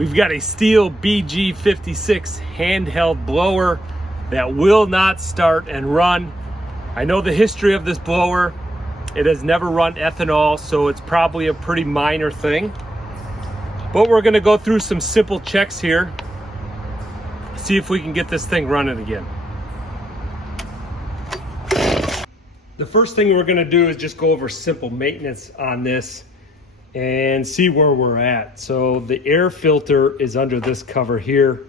We've got a Stihl BG 56 handheld blower that will not start and run. I know the history of this blower. It has never run ethanol, so it's probably a pretty minor thing. But we're gonna go through some simple checks here, see if we can get this thing running again. The first thing we're gonna do is just go over simple maintenance on this and see where we're at. So the air filter is under this cover here.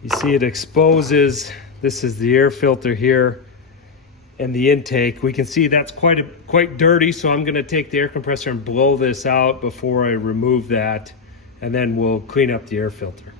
You see it exposes. This is the air filter here and the intake. We can see that's quite dirty, so I'm gonna take the air compressor and blow this out before I remove that, and then we'll clean up the air filter.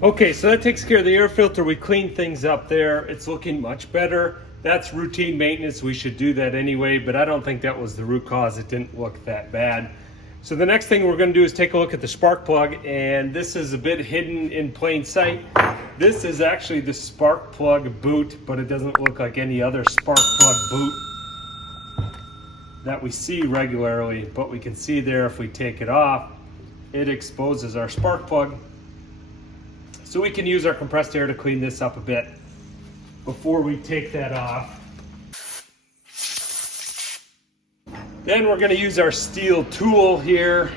Okay, so that takes care of the air filter. We cleaned things up there. It's looking much better. That's routine maintenance. We should do that anyway, but I don't think that was the root cause. It didn't look that bad. So the next thing we're gonna do is take a look at the spark plug, and this is a bit hidden in plain sight. This is actually the spark plug boot, but it doesn't look like any other spark plug boot that we see regularly, but we can see there if we take it off, it exposes our spark plug. So we can use our compressed air to clean this up a bit before we take that off. Then we're going to use our Stihl tool here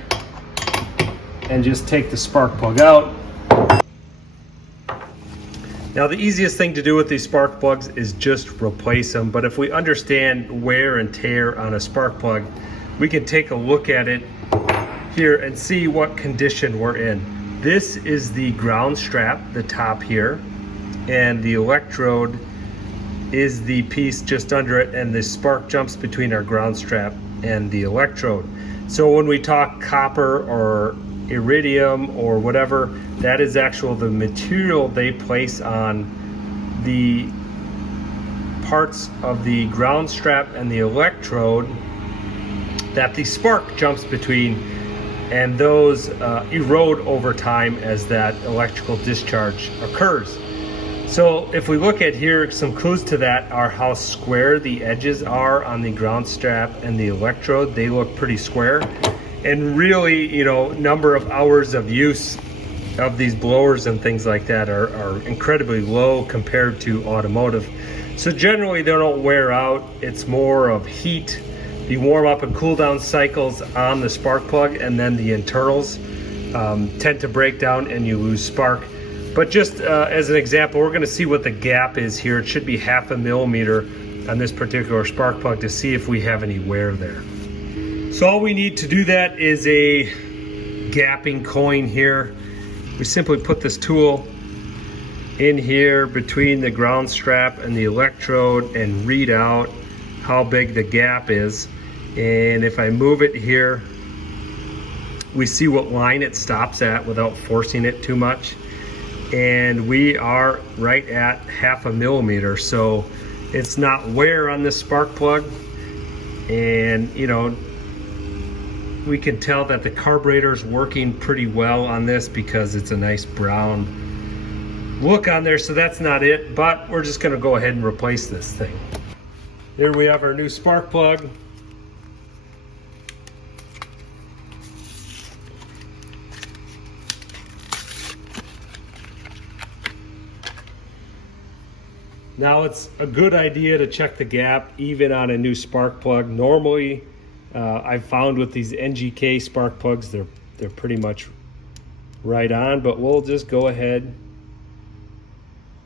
and just take the spark plug out. Now the easiest thing to do with these spark plugs is just replace them, but if we understand wear and tear on a spark plug, we can take a look at it here and see what condition we're in. This is the ground strap, the top here, and the electrode is the piece just under it, and the spark jumps between our ground strap and the electrode. So when we talk copper or iridium or whatever, that is actually the material they place on the parts of the ground strap and the electrode that the spark jumps between, and those erode over time as that electrical discharge occurs. So if we look at here, some clues to that are how square the edges are on the ground strap and the electrode. They look pretty square, and really, you know, number of hours of use of these blowers and things like that are incredibly low compared to automotive. So generally they don't wear out. It's more of heat, the warm up and cool down cycles on the spark plug, and then the internals tend to break down and you lose spark. But just as an example, we're going to see what the gap is here. It should be 0.5 millimeter on this particular spark plug to see if we have any wear there. So all we need to do that is a gapping coin here. We simply put this tool in here between the ground strap and the electrode and read out how big the gap is. And if I move it here, we see what line it stops at without forcing it too much. And we are right at 0.5 millimeter. So it's not wear on this spark plug. And you know, we can tell that the carburetor is working pretty well on this because it's a nice brown look on there. So that's not it, but we're just gonna go ahead and replace this thing. Here we have our new spark plug. Now it's a good idea to check the gap even on a new spark plug. Normally, I've found with these NGK spark plugs, they're pretty much right on, but we'll just go ahead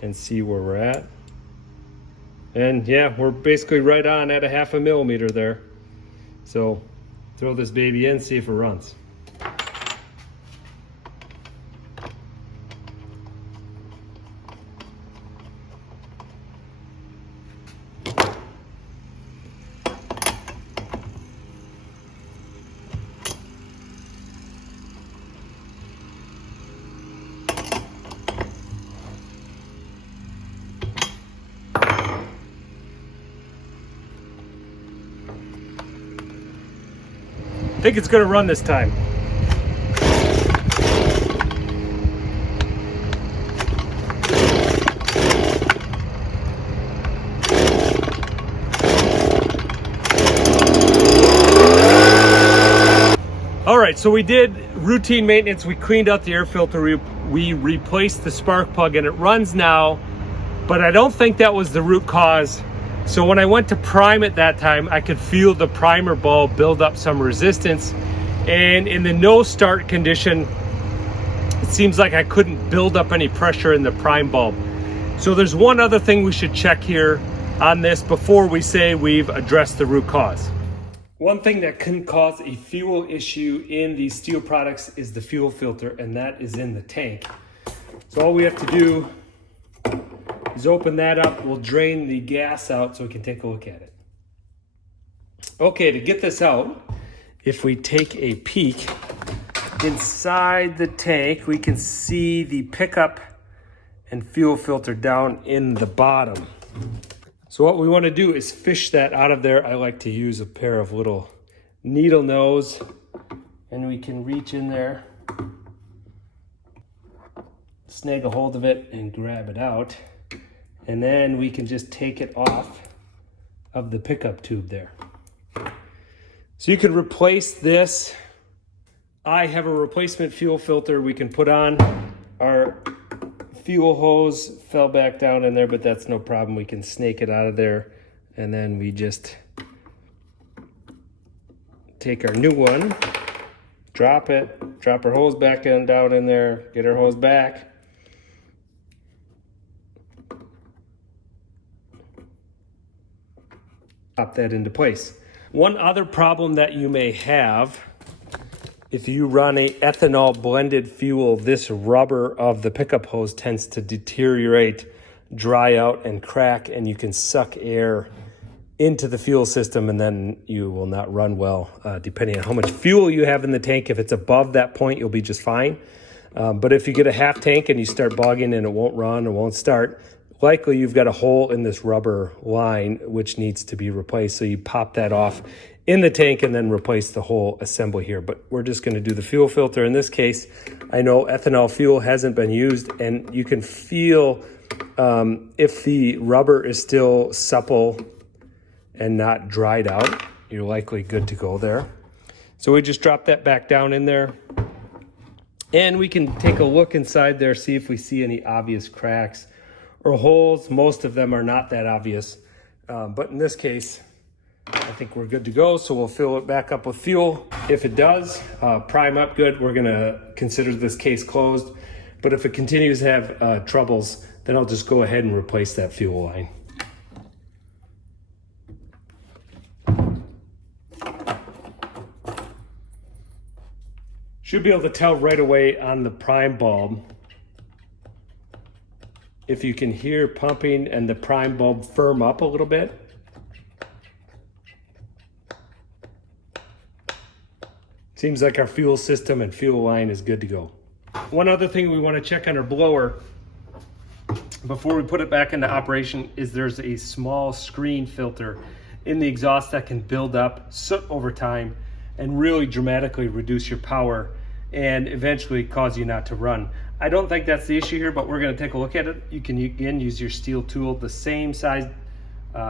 and see where we're at. And yeah, we're basically right on at a 0.5 millimeter there. So throw this baby in, see if it runs. think it's gonna run this time. All right, so we did routine maintenance. We cleaned out the air filter. We replaced the spark plug and it runs now, but I don't think that was the root cause. So when I went to prime it that time, I could feel the primer bulb build up some resistance. And in the no start condition, it seems like I couldn't build up any pressure in the prime bulb. So there's one other thing we should check here on this before we say we've addressed the root cause. One thing that can cause a fuel issue in these Stihl products is the fuel filter, and that is in the tank. So all we have to do is open that up. We'll drain the gas out so we can take a look at it. Okay, to get this out, if we take a peek inside the tank, we can see the pickup and fuel filter down in the bottom. So what we want to do is fish that out of there. I like to use a pair of little needle nose, and we can reach in there, snag a hold of it and grab it out. And then we can just take it off of the pickup tube there. So you can replace this. I have a replacement fuel filter we can put on. Our fuel hose fell back down in there, but that's no problem. We can snake it out of there, and then we just take our new one, drop it, drop our hose back in, down in there, get our hose back. Pop that into place. One other problem that you may have, if you run a ethanol blended fuel, this rubber of the pickup hose tends to deteriorate, dry out, and crack, and you can suck air into the fuel system, and then you will not run well, depending on how much fuel you have in the tank. If it's above that point, you'll be just fine. But if you get a half tank and you start bogging and it won't run or won't start, likely you've got a hole in this rubber line which needs to be replaced. So you pop that off in the tank and then replace the whole assembly here. But we're just going to do the fuel filter in this case. I know ethanol fuel hasn't been used, and you can feel if the rubber is still supple and not dried out, you're likely good to go there. So we just drop that back down in there, and we can take a look inside there, see if we see any obvious cracks or holes. Most of them are not that obvious, but in this case, I think we're good to go. So we'll fill it back up with fuel. If it does prime up good, we're gonna consider this case closed. But if it continues to have troubles, then I'll just go ahead and replace that fuel line. Should be able to tell right away on the prime bulb if you can hear pumping and the prime bulb firm up a little bit. Seems like our fuel system and fuel line is good to go. One other thing we want to check on our blower before we put it back into operation is there's a small screen filter in the exhaust that can build up soot over time and really dramatically reduce your power and eventually cause you not to run. I don't think that's the issue here, but we're going to take a look at it. You can again use your Stihl tool. The same size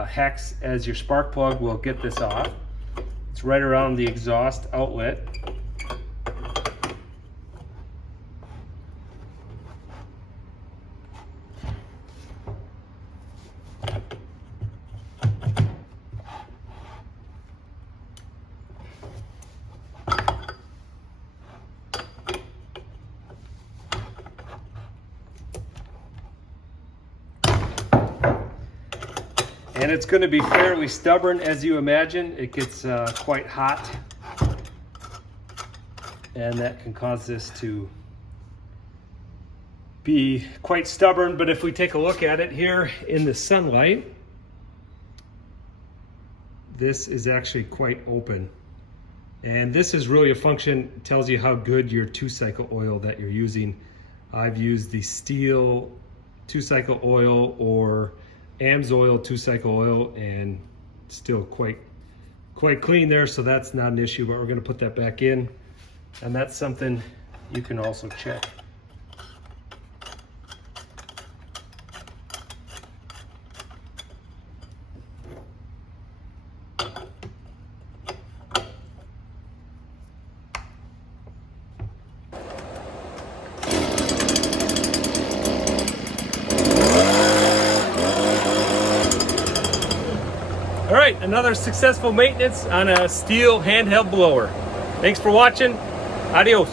hex as your spark plug will get this off. It's right around the exhaust outlet. And it's going to be fairly stubborn, as you imagine. It gets quite hot, and that can cause this to be quite stubborn. But if we take a look at it here in the sunlight, this is actually quite open. And this is really a function, tells you how good your 2-cycle oil that you're using. I've used the Stihl 2-cycle oil or AMSOIL 2-cycle oil, and still quite quite clean there, so that's not an issue, but we're going to put that back in, and that's something you can also check. All right, another successful maintenance on a Stihl handheld blower. Thanks for watching. Adios.